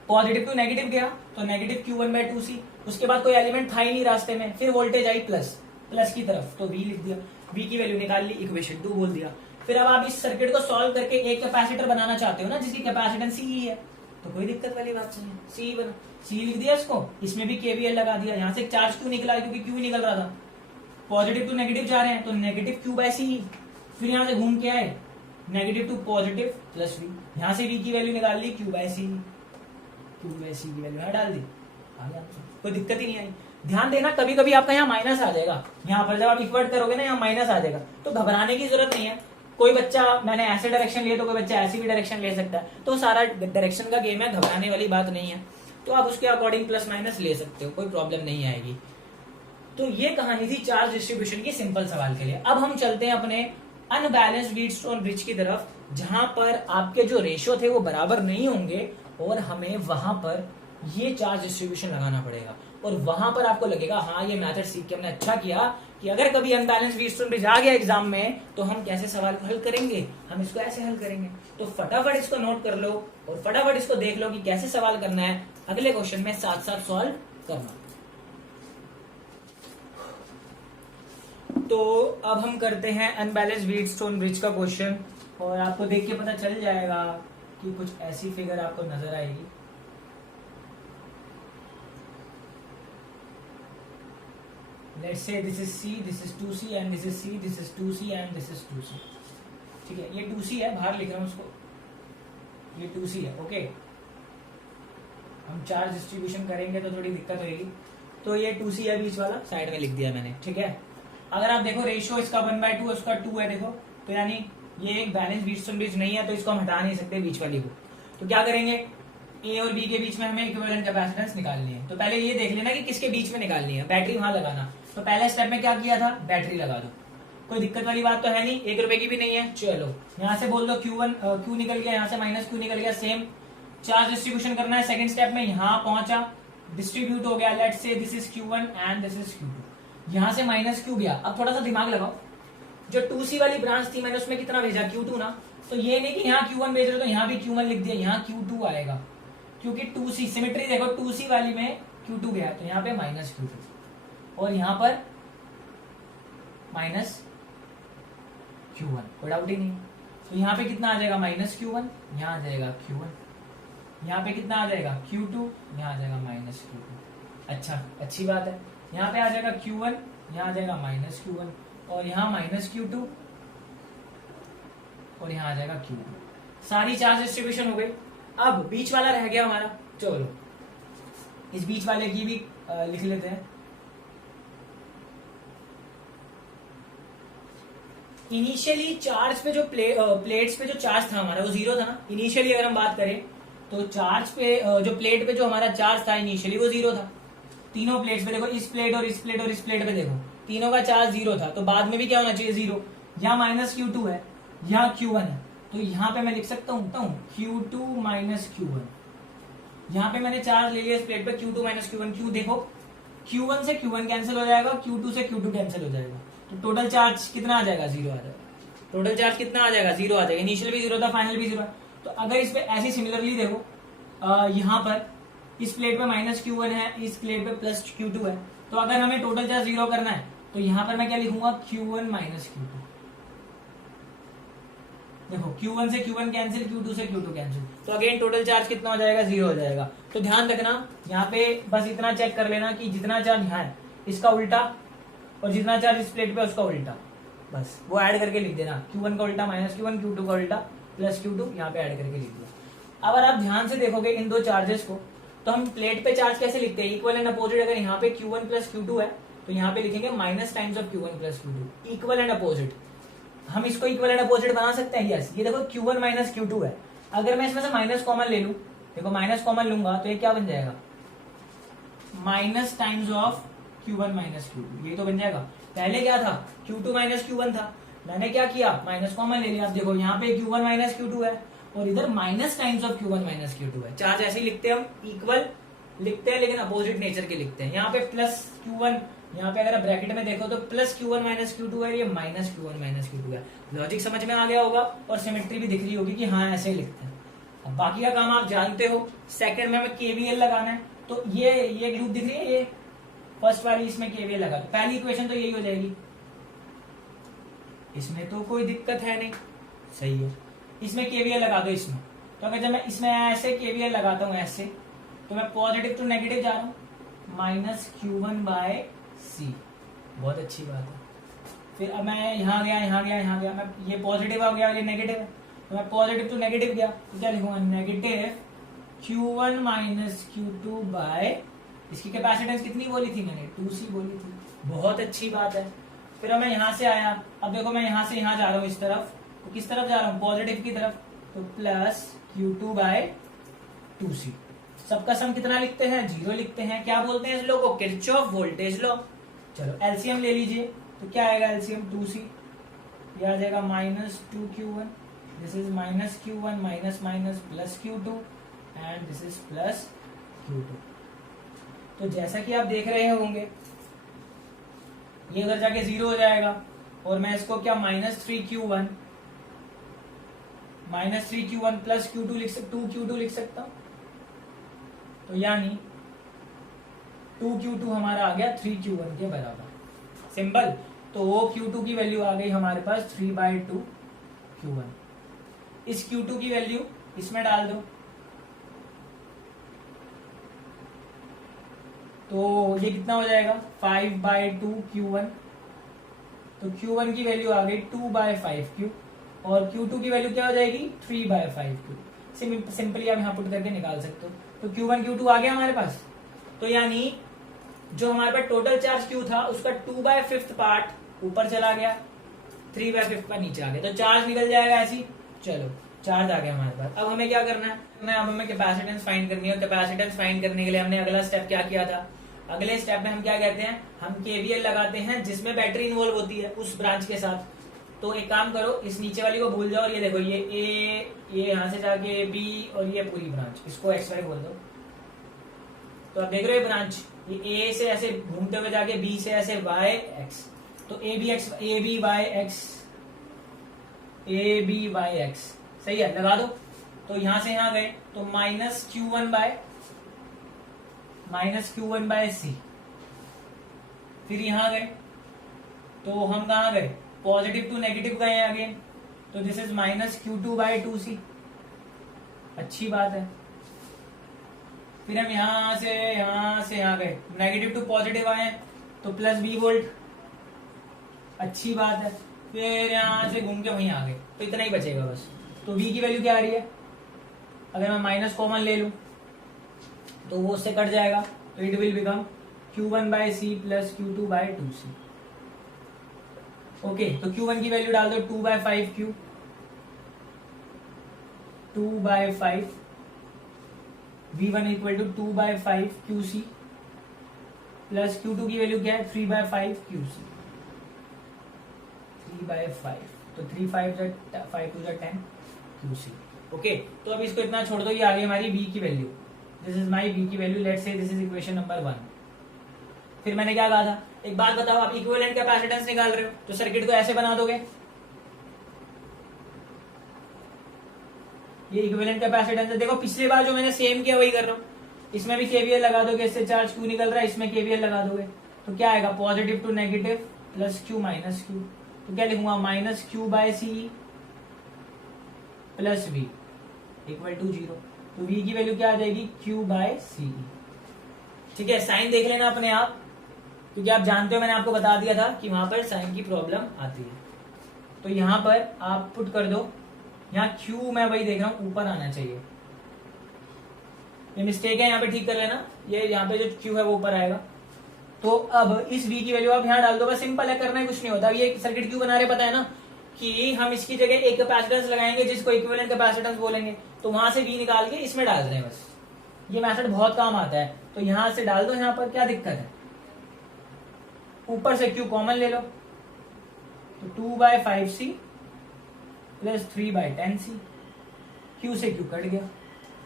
पॉजिटिव टू नेगेटिव गया तो नेगेटिव Q1 बाय 2C। उसके बाद कोई एलिमेंट था ही नहीं रास्ते में, फिर वोल्टेज आई प्लस की तरफ, तो V लिख दिया, V की वैल्यू निकाल ली, इक्वेशन 2 बोल दिया। फिर अब आप इस सर्किट को सॉल्व करके एक कैपेसिटर बनाना चाहते हो ना, जिसकी कैपेसिटेंस CE है, तो कोई दिक्कत वाली बात नहीं है, CE बना, CE लिख दिया इसको, इसमें भी KVL लगा दिया। यहाँ से चार्ज क्यों निकला, क्योंकि Q निकल रहा था, पॉजिटिव टू नेगेटिव जा रहे हैं तो नेगेटिव Q बाय CE। फिर यहाँ से घूम के आए, negative to positive plus V, यहाँ से V की वैल्यू निकाल ली, Q by CE, Q by C की वैल्यू यहाँ डाल दी, आ गया, कोई दिक्कत ही नहीं आई। ध्यान देना, कभी कभी आपका यहाँ माइनस आ जाएगा, यहाँ पर जब आप इक्वर्ट करोगे ना यहाँ माइनस आ जाएगा, तो घबराने की जरूरत नहीं है। कोई बच्चा, मैंने ऐसे डायरेक्शन लिए तो कोई बच्चा ऐसी भी डायरेक्शन ले सकता है, तो सारा डायरेक्शन का गेम है, घबराने वाली बात नहीं है। तो आप उसके अकॉर्डिंग प्लस माइनस ले सकते हो, कोई प्रॉब्लम नहीं आएगी। तो ये कहानी थी चार्ज डिस्ट्रीब्यूशन की सिंपल सवाल के लिए। अब हम चलते हैं अपने अनबैलेंस्ड व्हीटस्टोन ब्रिज की तरफ, जहां पर आपके जो रेशियो थे वो बराबर नहीं होंगे और हमें वहां पर ये चार्ज डिस्ट्रीब्यूशन लगाना पड़ेगा। और वहां पर आपको लगेगा हाँ ये मैथड सीख के हमने अच्छा किया कि अगर कभी अनबैलेंस व्हीटस्टोन ब्रिज आ गया एग्जाम में तो हम कैसे सवाल को हल करेंगे, हम इसको ऐसे हल करेंगे। तो फटाफट इसको नोट कर लो और फटाफट इसको देख लो कि कैसे सवाल करना है, अगले क्वेश्चन में साथ साथ सॉल्व करना। तो अब हम करते हैं अनबैलेंस व्हीटस्टोन ब्रिज का क्वेश्चन, और आपको देख के पता चल जाएगा कि कुछ ऐसी फिगर आपको नजर आएगी। Let's say this is C, this is 2C and this is C, this is 2C and this is 2C। ठीक है, ये 2C है, बाहर लिख रहा हूं उसको, ये 2C है। ओके, हम चार्ज डिस्ट्रीब्यूशन करेंगे तो थोड़ी दिक्कत होगी, तो ये 2C है बीच वाला, साइड में लिख दिया मैंने। ठीक है, अगर आप देखो रेशियो इसका 1/2 उसका 2 है, देखो तो यानी ये एक बैलेंस व्हीटस्टोन ब्रिज नहीं है, तो इसको हम हटा नहीं सकते बीच वाली को। तो क्या करेंगे, ए और बी के बीच में हमें इक्विवेलेंट कैपेसिटेंस निकालनी है। तो पहले ये देख लेना कि किसके बीच में निकालनी है, बैटरी वहां लगाना। तो पहले स्टेप में क्या किया था, बैटरी लगा दो, कोई दिक्कत वाली बात तो है नहीं, 1 रुपए की भी नहीं है। चलो यहाँ से बोल दो Q1, Q निकल गया, यहाँ से माइनस Q निकल गया, सेम चार्ज डिस्ट्रीब्यूशन करना है। सेकंड स्टेप में यहाँ पहुंचा, डिस्ट्रीब्यूट हो गया, let's say this is Q1 and this is Q2, यहाँ से माइनस Q गया। अब थोड़ा सा दिमाग लगाओ, जो 2C वाली ब्रांच थी मैंने उसमें कितना भेजा, Q2 ना, तो ये नहीं कि यहाँ Q1 भेज रहे तो यहाँ भी Q1 लिख दिया, यहाँ Q2 आएगा, क्योंकि 2C सिमेट्री देखो, 2C वाली में Q2 गया तो यहाँ पे माइनस Q2 और यहाँ पर माइनस Q1, कोई डाउट ही नहीं। तो यहाँ पे कितना आ जाएगा, माइनस Q1, यहाँ आ जाएगा Q1, यहाँ पे कितना आ जाएगा Q2, यहाँ आ जाएगा माइनस Q2। अच्छा, अच्छी बात है, यहाँ पे आ जाएगा Q1, यहाँ आ जाएगा माइनस Q1 और यहाँ माइनस Q2 और यहाँ आ जाएगा Q2। सारी चार्ज डिस्ट्रीब्यूशन हो गई। अब बीच वाला रह गया हमारा, चलो इस बीच वाले की भी लिख लेते हैं। इनिशियली चार्ज पे जो प्लेट्स पे जो चार्ज था हमारा वो 0 था ना, इनिशियली अगर हम बात करें तो चार्ज पे जो प्लेट पे जो हमारा चार्ज था इनिशियली वो 0 था। तीनों प्लेट्स पे देखो, इस प्लेट और इस प्लेट और इस प्लेट पे देखो, तीनों का चार्ज 0 था, तो बाद में भी क्या होना चाहिए, 0। यहाँ माइनस Q2 है, यहाँ Q1 है, तो यहाँ पे मैं लिख सकता हूँ Q2 माइनस Q1। यहाँ पे मैंने चार्ज ले लिया इस प्लेट पे, Q2 माइनस Q1। क्यों, देखो Q1 से Q1 कैंसिल हो जाएगा, Q2 से Q2 कैंसिल हो जाएगा, तो टोटल चार्ज कितना आ जाएगा, 0 आ जाएगा। टोटल चार्ज कितना आ जाएगा, 0 आ जाएगा। इनिशियल भी 0 था, फाइनल भी 0 है। तो अगर इस पे ऐसी सिमिलरली देखो, यहाँ पर इस प्लेट पे माइनस Q1 है, इस प्लेट पे प्लस Q2 है, तो अगर हमें टोटल चार्ज 0 करना है तो यहाँ पर मैं क्या लिखूंगा, Q1 माइनस Q2। देखो Q1 से Q1 कैंसिल, Q2 से Q2 कैंसिल, तो अगेन टोटल चार्ज कितना हो जाएगा, 0 हो जाएगा। तो ध्यान रखना, यहाँ पे बस इतना चेक कर लेना कि जितना चार्ज यहाँ है इसका उल्टा और जितना चार्ज इस प्लेट पे उसका उल्टा, बस वो ऐड करके लिख देना। Q1 का उल्टा माइनस Q1, Q2 का उल्टा प्लस Q2, यहाँ पे ऐड करके लिख दिया। अगर आप ध्यान से देखोगे इन दो चार्जेस को, तो हम प्लेट पे चार्ज कैसे लिखते हैं, इक्वल एंड अपोजिट। अगर यहाँ पे Q1 प्लस Q2 है तो यहाँ पे लिखेंगे minus times of Q1 plus Q2, equal and opposite. हम इसको इक्वल एंड अपोजिट बना सकते हैं, यस। ये देखो Q1 माइनस Q2 है, अगर मैं इसमें से माइनस कॉमन ले लूं, देखो माइनस कॉमन लूंगा तो ये क्या बन जाएगा, minus times of Q1 minus Q2, ये तो बन जाएगा। पहले क्या था, Q2 माइनस Q1 था, मैंने क्या किया, माइनस कॉमन ले लिया। आप देखो यहाँ पे Q1 माइनस Q2 है और इधर minus times of Q1 minus Q2 है। चार्ज ऐसे ही लिखते हैं हम, इक्वल लिखते हैं लेकिन अपोजिट नेचर के लिखते हैं। यहाँ पे प्लस Q1, यहाँ पे अगर आप ब्रैकेट में देखो तो प्लस Q1 माइनस Q2 है, ये माइनस Q1 माइनस Q2 है। लॉजिक समझ में आ गया होगा और सिमेट्री भी दिख रही होगी कि हाँ ऐसे ही लिखते हैं। अब बाकी का काम आप जानते हो। सेकंड में हमें KVL लगाना है, तो ये ग्रुप दिख रही है, ये फर्स्ट वाली, इसमें KVL लगा तो पहली इक्वेशन तो यही हो जाएगी, इसमें तो कोई दिक्कत है नहीं, सही है। इसमें KVL लगा दो इसमें, तो अगर जब मैं इसमें ऐसे KVL लगाता हूँ ऐसे, तो मैं पॉजिटिव टू नेगेटिव जा रहा हूँ, माइनस Q1 बाय C, बहुत अच्छी बात है। फिर अब मैं यहाँ गया, यहाँ गया, यहाँ गया, मैं ये पॉजिटिव आ गया, ये नेगेटिव है, तो मैं पॉजिटिव टू नेगेटिव गया तो क्या लिखूंगा, negative Q1 minus Q2 by, इसकी कैपेसिटेंस कितनी बोली थी मैंने, 2C बोली थी, बहुत अच्छी बात है। फिर अब मैं यहाँ से आया, अब देखो मैं यहाँ से यहाँ जा रहा हूँ इस तरफ, तो किस तरफ जा रहा हूँ, पॉजिटिव की तरफ, तो प्लस Q2 बाय 2C। सबका सम कितना लिखते हैं, 0 लिखते हैं। क्या बोलते हैं इस लॉ को, किरचॉफ वोल्टेज लॉ। चलो एलसीएम ले लीजिए, तो क्या आएगा एलसीएम, 2C, यह आ जाएगा minus 2Q1, this is minus Q1 minus minus plus Q2 and this is plus Q2। तो जैसा कि आप देख रहे होंगे ये उधर जाके 0 हो जाएगा और मैं इसको क्या -3Q1 प्लस Q2 लिख सकता हूं। तो यानी 2Q2 हमारा आ गया 3Q1 के बराबर। सिंपल। तो Q2 की वैल्यू आ गई हमारे पास 3/2 Q1। इस Q2 की वैल्यू इसमें डाल दो, तो ये कितना हो जाएगा 5/2 Q1। तो Q1 की वैल्यू आ गई 2/5Q और Q2 की वैल्यू क्या हो जाएगी 3/5Q। सिंपली आप यहाँ पुट करके निकाल सकते हो। तो Q1 Q2 आ गया हमारे पास। तो यानी जो हमारे पास टोटल चार्ज Q था उसका 2/5 पार्ट ऊपर चला गया, 3/5 पर नीचे आ गया, तो चार्ज निकल जाएगा ऐसी। चलो चार्ज आ गया हमारे पास। अब हमें क्या करना है, अब हमें कैपेसिटेंस फाइंड करनी है। और कैपेसिटेंस फाइंड करने के लिए हमने अगला स्टेप क्या किया था, अगले स्टेप में हम क्या कहते हैं, हम केवीएल लगाते हैं जिसमें बैटरी इन्वॉल्व होती है उस ब्रांच के साथ। तो एक काम करो, इस नीचे वाली को भूल जाओ और ये देखो ये ए, ये यहां से जाके बी और ये पूरी ब्रांच, इसको एक्स वाई बोल दो। तो आप देख रहे हो ब्रांच, ये ए से ऐसे घूमते हुए जाके बी से ऐसे वाई एक्स, तो ए बी वाई एक्स सही है, लगा दो। तो यहां से यहां गए तो -Q1/C। फिर यहां गए तो हम कहां गए, पॉजिटिव टू नेगेटिव गए अगेन, तो दिस इज -Q2/2C। अच्छी बात है। फिर हम यहां से यहां गए, नेगेटिव टू पॉजिटिव आए तो +B वोल्ट। अच्छी बात है। फिर यहां से घूम के वहीं आ गए, तो इतना ही बचेगा बस। तो V की वैल्यू क्या आ रही है, अगर मैं माइनस कॉमन ले लूं तो वो उससे कट जाएगा, तो it will become Q1/C plus Q2/2C। Okay, तो Q1 की वैल्यू डाल दो 2/5Q, 2/5 V1 equal to 2/5QC plus Q2 की वैल्यू क्या है 3/5QC, 3/5, तो 3 5 2 10 QC। ओके, तो अब इसको इतना छोड़ दो, ये आ गई हमारी V की value. This is my V की value, let's say this is equation number 1। फिर मैंने क्या कहा था, एक बात बताओ, आप इक्विवेलेंट कैपेसिटेंस निकाल रहे हो तो सर्किट को ऐसे बना दोगे, ये इक्विवेलेंट कैपेसिटेंस है। देखो पिछली बार जो मैंने सेम किया वही कर रहा हूं, इसमें भी केवीएल लगा दोगे, इससे चार्ज Q निकल रहा है, इसमें केवीएल लगा दोगे तो क्या आएगा, positive to negative plus Q minus Q। तो क्या लिखूंगा -Q/C plus V equal to 0। तो V की वैल्यू क्या आ जाएगी Q/C। ठीक है, साइन देख लेना अपने आप, क्योंकि आप जानते हो मैंने आपको बता दिया था कि वहां पर साइन की प्रॉब्लम आती है। तो यहां पर आप पुट कर दो, यहाँ Q मैं वही देख रहा हूं ऊपर आना चाहिए, ये मिस्टेक है, यहाँ पे ठीक कर लेना, ये यहाँ पे जो Q है वो ऊपर आएगा। तो अब इस V की वैल्यू आप यहाँ डाल दो, बस सिंपल है, करना ही कुछ नहीं होता। ये सर्किट क्यों बना रहे पता है ना, कि हम इसकी जगह एक कैपेसिटेंस लगाएंगे जिसको इक्विवेलेंट कैपेसिटेंस बोलेंगे, तो वहां से V निकाल के इसमें डाल दें बस। ये मेथड बहुत काम आता है, तो यहां से डाल दो, यहाँ पर क्या दिक्कत है, ऊपर से Q कॉमन ले लो, तो 2/5C प्लस 3/10C, Q से Q कट गया।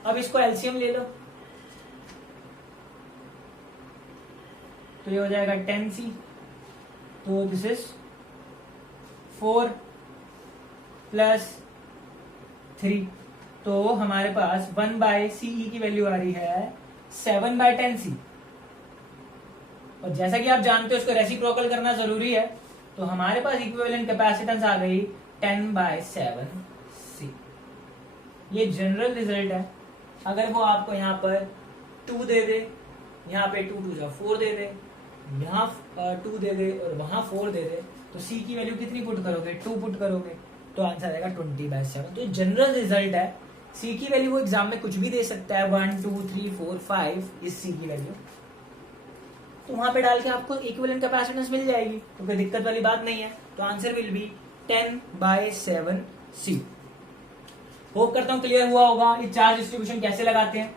अब इसको एलसीएम ले लो, तो ये हो जाएगा 10C, तो दिस इज 4 प्लस 3, तो हमारे पास 1/CE की वैल्यू आ रही है 7/10C। और जैसा कि आप जानते हो उसको रेसिप्रोकल करना जरूरी है, तो हमारे पास इक्विवेलेंट कैपेसिटेंस आ गई 10/7C। ये जनरल रिजल्ट है। अगर वो आपको यहाँ पर 2 दे दे, यहाँ पे 2 2 4 दे दे, यहाँ 2 दे दे और वहां 4 दे दे, तो C की वैल्यू कितनी पुट करोगे, 2 पुट करोगे, तो आंसर आएगा 20/7। तो जनरल रिजल्ट है। C की वैल्यू वो एग्जाम में कुछ भी दे सकता है, 1 2 3 4 5 इस C की वैल्यू, तो वहां पे डाल के आपको इक्विवेलेंट कैपेसिटेंस मिल जाएगी, तो कोई दिक्कत वाली बात नहीं है। तो answer will be 10/7C। Hope करता हूं क्लियर हुआ होगा ये चार्ज डिस्ट्रीब्यूशन कैसे लगाते हैं।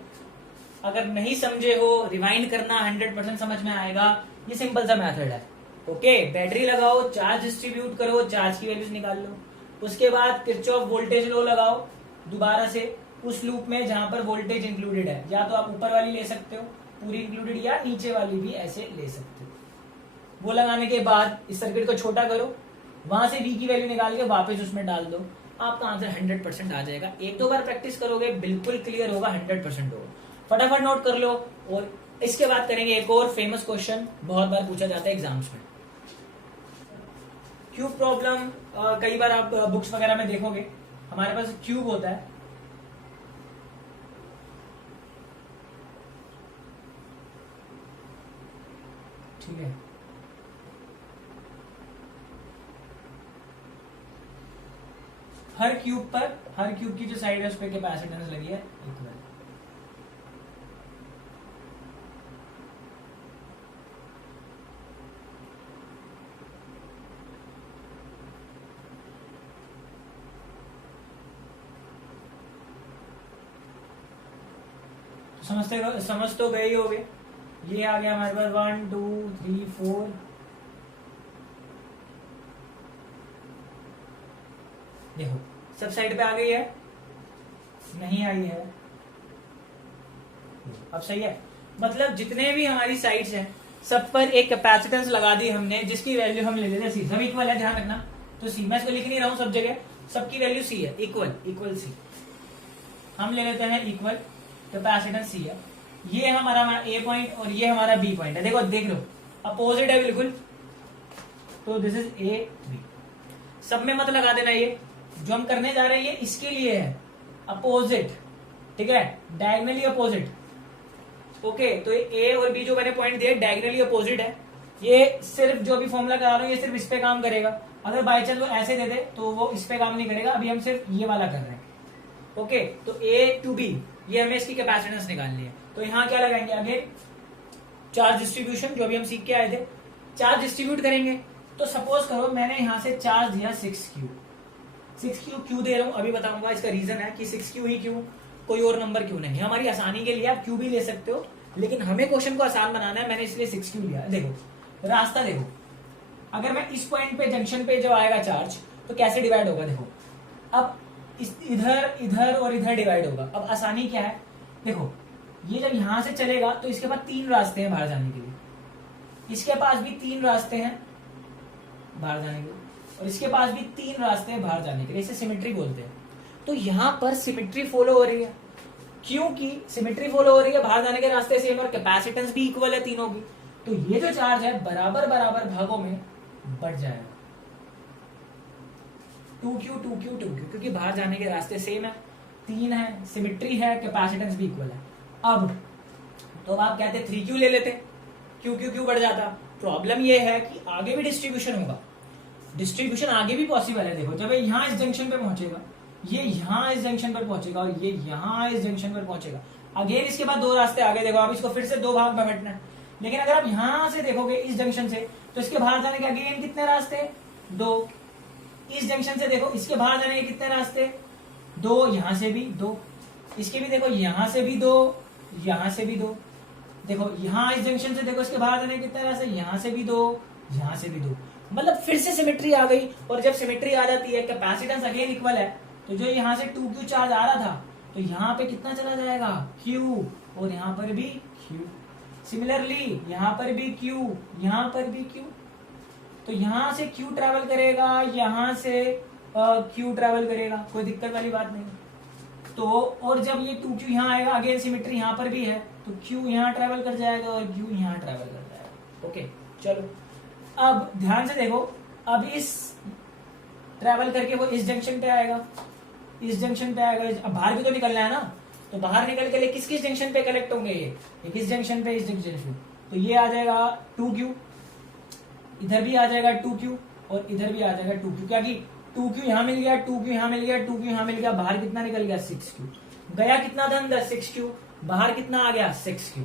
अगर नहीं समझे हो, रिवाइंड करना, 100% समझ में आएगा। ये सिंपल सा मेथड है। ओके, बैटरी लगाओ, चार्ज डिस्ट्रीब्यूट करो, चार्ज की वैल्यूज निकाल लो, उसके बाद किरचॉफ वोल्टेज लॉ लगाओ दोबारा से उस लूप में जहां पर वोल्टेज इंक्लूडेड है। या तो आप ऊपर वाली ले सकते हो पूरी इंक्लूडेड, या नीचे वाली भी ऐसे ले सकते हो। वो लगाने के बाद इस सर्किट को छोटा करो, वहां से V की वैल्यू निकाल के वापस उसमें डाल दो, आपका आंसर 100% आ जाएगा। एक दो बार प्रैक्टिस करोगे बिल्कुल क्लियर होगा, 100% होगा। फटाफट नोट कर लो। और इसके बाद करेंगे एक और फेमस क्वेश्चन, बहुत बार पूछा जाता है एग्जाम्स में, क्यूब प्रॉब्लम। कई बार आप बुक्स वगैरह में देखोगे हमारे पास क्यूब होता है, ठीक है। हर क्यूब की जो साइड है उस पर कैपेसिटेंस लगी है इक्वल। समझ तो गए ही होगे। ये आ गया हमारे पास 1 2 3 4, देखो सब साइड पे आ गई है, नहीं आई है, अब सही है। मतलब जितने भी हमारी साइड्स हैं सब पर एक कैपेसिटेंस लगा दी हमने, जिसकी वैल्यू हम ले लेते हैं सी। सब इक्वल है, ध्यान रखना। तो सी मैं इसको लिख नहीं रहा हूं सब जगह, सबकी वैल्यू सी है, इक्वल सी। हम ले लेते हैं इक्वल, कैपेसिटेंस सी है। ये हमारा ए पॉइंट और ये हमारा बी पॉइंट है। देखो देख लो अपोजिट है बिल्कुल, तो दिस इज ए बी। सब में मत लगा देना, ये जो हम करने जा रहे हैं ये इसके लिए है, अपोजिट, ठीक है, डायगनली अपोजिट। ओके, तो ए और बी जो मैंने पॉइंट दिए डायगनली अपोजिट है। ये सिर्फ जो भी फॉर्मूला करा रहा हूं ये सिर्फ इस पे काम करेगा। अगर बाय चांस वो ऐसे दे दे तो वो इस पे काम नहीं करेगा। अभी हम सिर्फ ये वाला कर रहे हैं। ओके, तो ए टू बी ये हमें इसकी कैपेसिटेंस निकालनी है। तो यहाँ क्या लगाएंगे आगे, चार्ज डिस्ट्रीब्यूशन, जो भी हम सीख के आए थे। चार्ज डिस्ट्रीब्यूट करेंगे तो सपोज करो मैंने यहाँ से चार्ज दिया 6Q क्यों दे रहा हूं अभी बताऊंगा। इसका रीजन है कि 6Q ही क्यों, कोई और नंबर क्यों नहीं। हमारी आसानी के लिए आप Q भी ले सकते हो, लेकिन हमें क्वेश्चन को आसान बनाना है, मैंने इसलिए 6Q लिया। देखो रास्ता देखो, अगर मैं इस पॉइंट पे जंक्शन पे जब आएगा चार्ज तो कैसे डिवाइड होगा। देखो अब इधर और इधर डिवाइड होगा। अब आसानी क्या है, देखो ये जब यहां से चलेगा तो इसके पास 3 रास्ते हैं बाहर जाने के लिए, इसके पास भी 3 रास्ते हैं बाहर जाने के लिए, और इसके पास भी 3 रास्ते हैं बाहर जाने के लिए। इसे सिमेट्री बोलते हैं। तो यहां पर सिमेट्री फॉलो हो रही है, क्योंकि सिमेट्री फॉलो हो रही है, बाहर जाने के रास्ते सेम और कैपेसिटेंस भी इक्वल है तीनों की। तो ये जो चार्ज है बराबर बराबर भागों में बढ़ जाएगा, 2Q, क्योंकि बाहर जाने के रास्ते सेम है, 3 है, सिमेट्री है, कैपेसिटेंस भी इक्वल है। अब तो आप कहते 3Q ले लेते, क्यों बढ़ जाता। प्रॉब्लम ये है कि आगे भी डिस्ट्रीब्यूशन होगा, डिस्ट्रीब्यूशन आगे भी पॉसिबल है। देखो जब ये यहाँ इस जंक्शन पे पहुंचेगा, ये यहाँ इस जंक्शन पर पहुंचेगा और ये यहाँ इस जंक्शन पर पहुंचेगा। अगेन इसके बाद 2 रास्ते आगे, देखो अब इसको फिर से 2 भाग में बांटना है। लेकिन अगर आप यहां से देखोगे इस जंक्शन से, तो इसके बाहर जाने के अगेन कितने रास्ते, 2। इस जंक्शन से देखो, इसके बाहर जाने के कितने रास्ते, 2, यहां से भी 2, इसके भी देखो यहां से भी 2, यहां से भी 2। देखो यहां इस जंक्शन से देखो, इसके बाहर जाने के कितने रास्ते, यहां से भी 2, यहां से भी 2। मतलब फिर से सिमेट्री आ गई। और जब सिमेट्री आ जाती है, कैपेसिटेंस अगेन इक्वल है, तो जो यहाँ से 2Q चार्ज आ रहा था तो यहाँ पे कितना चला जाएगा, Q, और यहाँ पर भी Q। सिमिलरली यहाँ पर भी Q, यहाँ पर भी Q। तो यहाँ से Q ट्रेवल करेगा, यहाँ से Q ट्रेवल करेगा, कोई दिक्कत वाली बात नहीं। तो और जब ये 2Q यहाँ आएगा, अगेन सिमेट्री यहाँ पर भी है, तो Q यहाँ ट्रेवल कर जाएगा और Q यहाँ ट्रेवल कर जाएगा। ओके चलो, अब ध्यान से देखो, अब इस ट्रेवल करके वो इस जंक्शन पे आएगा, इस जंक्शन पे आएगा। अब बाहर भी तो निकलना है ना, तो बाहर निकल के लिए किस किस जंक्शन पे कलेक्ट होंगे, ये किस जंक्शन पे, इस जंक्शन पे। तो ये आ जाएगा 2Q, इधर भी आ जाएगा 2Q और इधर भी आ जाएगा 2Q। क्या कि 2Q यहाँ मिल गया, 2Q यहाँ मिल गया, 2Q यहाँ मिल गया। बाहर कितना निकल गया, 6Q। गया कितना था अंदर, 6Q। बाहर कितना आ गया, 6Q।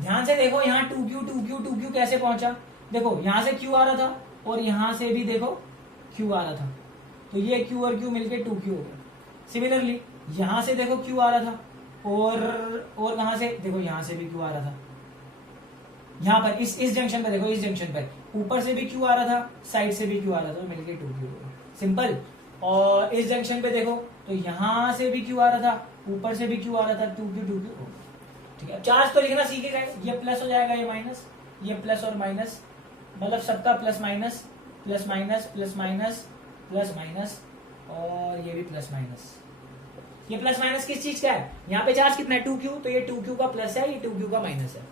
ध्यान से देखो यहाँ 2Q कैसे पहुंचा। देखो यहाँ से Q आ रहा था और यहाँ से भी देखो Q आ रहा था, तो ये Q और Q मिलके 2Q हो गया। सिमिलरली यहाँ से देखो Q आ रहा था और कहां से देखो, यहाँ से भी Q आ रहा था। यहाँ पर इस जंक्शन पे देखो, इस जंक्शन पर ऊपर से भी Q आ रहा था, साइड से भी Q आ रहा था, तो मिलके 2Q हो गया। सिंपल। और इस जंक्शन पे देखो तो यहाँ से भी Q आ रहा था, ऊपर से भी Q आ रहा था, 2Q हो गया। ठीक है, चार्ज तो लिखना सीख गए। ये प्लस हो जाएगा, ये माइनस, ये प्लस और माइनस मतलब सबका plus minus plus minus plus minus plus minus और ये भी प्लस माइनस। ये प्लस माइनस किस चीज का है? यहाँ पे चार्ज कितना है 2q, तो ये 2q का प्लस है, ये 2q का माइनस है।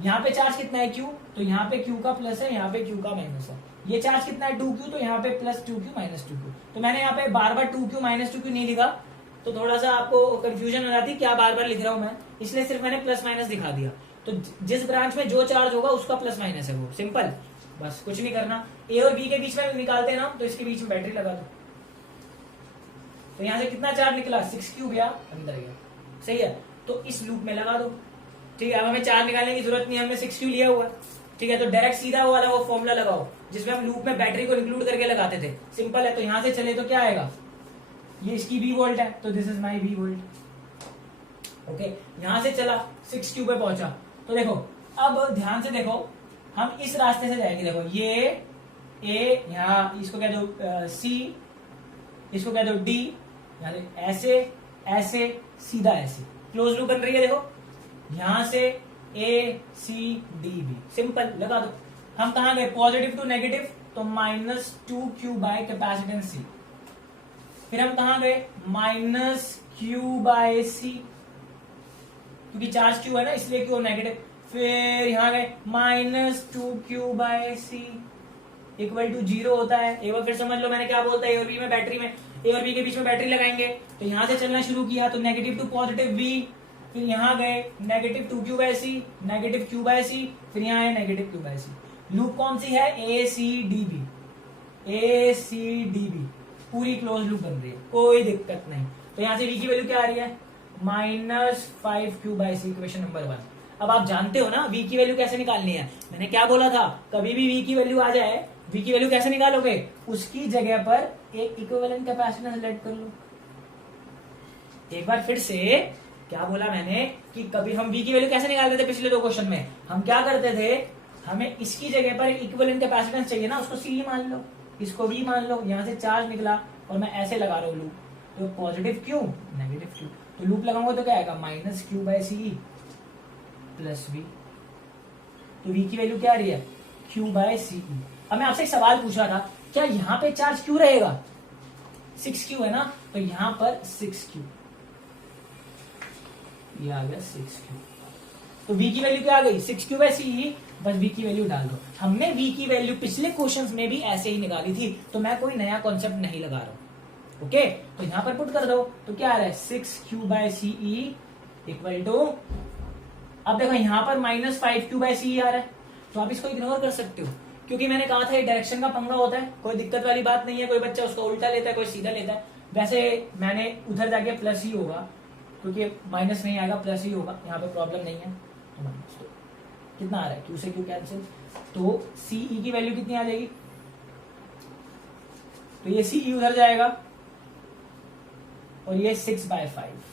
यहाँ पे चार्ज कितना है q, तो यहाँ पे q का प्लस है, यहाँ पे q का माइनस है। ये चार्ज कितना है 2q, तो यहाँ पे प्लस 2q माइनस 2q। तो मैंने यहाँ पे बार बार 2q माइनस 2q नहीं लिखा, तो थोड़ा सा आपको कंफ्यूजन हो जाती क्या बार बार लिख रहा हूं मैं, इसलिए सिर्फ मैंने प्लस माइनस दिखा दिया। तो जिस ब्रांच में जो चार्ज होगा उसका प्लस माइनस है वो, सिंपल, बस कुछ नहीं करना। ए और बी के बीच में निकालते हैं ना, तो इसके बीच में बैटरी लगा दो। तो यहां से कितना चार्ज निकला 6q गया अंदर गया, सही है। तो इस लूप में लगा दो, ठीक है। अब हमें चार्ज निकालने की जरूरत नहीं, हमने 6q लिया हुआ, ठीक है। तो डायरेक्ट सीधा वो वाला वो फॉर्मूला लगाओ जिसमें हम लूप में बैटरी को इंक्लूड करके लगाते थे, सिंपल है। तो यहां से चले तो क्या आएगा, ये इसकी V वोल्ट है, तो this is my V volt. Okay, यहां से चला 6q पे पहुंचा। तो देखो अब ध्यान से देखो, हम इस रास्ते से जाएंगे। देखो ये A, यहाँ इसको कह दो C, इसको कह दो D, यानी ऐसे ऐसे सीधा ऐसे क्लोज लूप बन रही है। देखो यहां से A C D B, simple लगा दो। हम कहां गए, पॉजिटिव टू नेगेटिव, तो -2q बाय कैपेसिटेंस C। फिर हम कहां गए, -q बाय C, क्योंकि चार्ज q है ना इसलिए q नेगेटिव। फिर यहां गए -2q by C equal to 0 होता है। एक बार फिर समझ लो मैंने क्या बोलता है, ए और बी में बैटरी में, ए और बी के बीच में बैटरी लगाएंगे। तो यहां से चलना शुरू किया, तो नेगेटिव टू पॉजिटिव V, फिर यहां गए -2q by C, -q by C, फिर यहां है -q बाय C। लूप कौन सी है, ACDB, ACDB पूरी क्लोज लूप बन रही है, कोई दिक्कत नहीं। तो यहां से V की वैल्यू क्या आ रही है, -5q bye C, equation number 1। अब आप जानते हो ना V की वैल्यू कैसे निकालनी है, मैंने क्या बोला था, कभी भी V की वैल्यू आ जाए, V की वैल्यू कैसे निकालोगे, उसकी जगह पर एक इक्विवेलेंट कैपेसिटेंस ऐड कर लो। एक बार फिर से क्या बोला मैंने कि कभी हम V की वैल्यू कैसे निकालते थे, पिछले 2 क्वेश्चन में हम क्या करते थे, हमें इसकी जगह पर एक इक्विवेलेंट कैपेसिटेंस चाहिए ना, उसको C मान लो, इसको V मान लो। यहां से चार्ज निकला और मैं ऐसे लगा रहा हूं लूप, तो पॉजिटिव Q नेगेटिव Q, तो लूप लगाऊंगा तो क्या आएगा, -q by C plus V। तो V की वैल्यू क्या आ रही है, Q बाय C। अब मैं आपसे एक सवाल पूछ रहा था, क्या यहां पे चार्ज क्यों रहेगा, 6q है ना, तो यहां पर 6q, ये आ गया 6q। तो V की वैल्यू क्या आ गई, 6q बाय C, बस V की वैल्यू डाल दो। हमने V की वैल्यू पिछले क्वेश्चंस में भी ऐसे ही निकाली थी, तो मैं कोई नया कॉन्सेप्ट नहीं लगा रहा हूं। ओके, तो यहां पर पुट कर दो, तो क्या आ रहा है 6q bye C equal to, अब देखो यहां पर -5q बाय C आ रहा है, तो आप इसको इग्नोर कर सकते हो, क्योंकि मैंने कहा था ये डायरेक्शन का पंगा होता है, कोई दिक्कत वाली बात नहीं है। कोई बच्चा उसको उल्टा लेता है, कोई सीधा लेता है। वैसे मैंने उधर जाके प्लस ही होगा, क्योंकि माइनस नहीं आएगा, प्लस ही होगा, यहाँ पे प्रॉब्लम नहीं है। तो माइनस, तो कितना आ रहा है, क्यू से क्यू कैंसिल, तो सीई की वैल्यू कितनी आ जाएगी, तो ये सीई उधर जाएगा और ये 6/5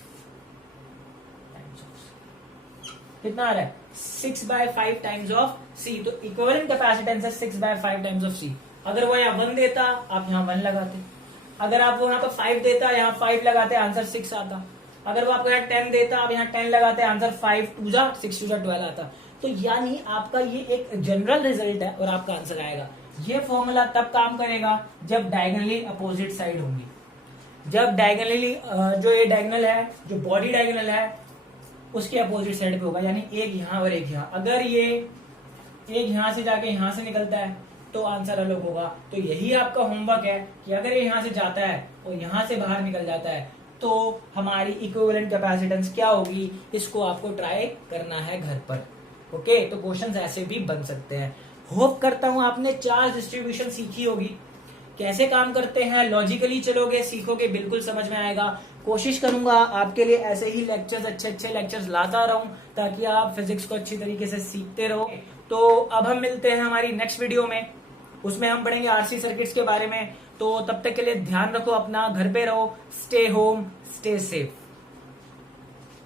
कितना आ रहा है, 6/5 टाइम्स ऑफ सी। तो इक्विवेलेंट कैपेसिटेंस है 6/5 टाइम्स ऑफ सी। अगर वो यहाँ 1 देता, आप यहाँ 1 लगाते। अगर आप वो यहाँ पर 5 देता, यहाँ 5 लगाते, आंसर 6 आता। अगर वो आपको यहाँ 10 देता, आप यहाँ 10 लगाते, आंसर 5 2 जा 6 2 जा 12 आता। तो यानी आपका ये एक जनरल रिजल्ट है और आपका आंसर आएगा। ये फॉर्मूला तब काम करेगा जब डायगोनली अपोजिट साइड होंगी। जब डायगोनली जो ये डायगोनल है, जो बॉडी डायगोनल है, उसके अपोजिट साइड पे होगा, यानी एक यहाँ और एक यहाँ। अगर ये एक यहाँ से जाके यहाँ से निकलता है तो आंसर अलग होगा। तो यही आपका होमवर्क है कि अगर ये यहाँ से जाता है और यहाँ से बाहर निकल जाता है तो हमारी इक्विवेलेंट कैपेसिटेंस क्या होगी, इसको आपको ट्राई करना है घर पर। ओके, तो क्वेश्चंस ऐसे भी बन सकते हैं। होप करता हूं आपने चार्ज डिस्ट्रीब्यूशन सीखी होगी, कैसे काम करते हैं, लॉजिकली चलोगे, सीखोगे, बिल्कुल समझ में आएगा। कोशिश करूंगा आपके लिए ऐसे ही लेक्चर्स, अच्छे लेक्चर्स लाता रहूं ताकि आप फिजिक्स को अच्छी तरीके से सीखते रहो। तो अब हम मिलते हैं हमारी नेक्स्ट वीडियो में, उसमें हम पढ़ेंगे आरसी सर्किट्स के बारे में। तो तब तक के लिए ध्यान रखो अपना, घर पे रहो, स्टे होम, स्टे सेफ।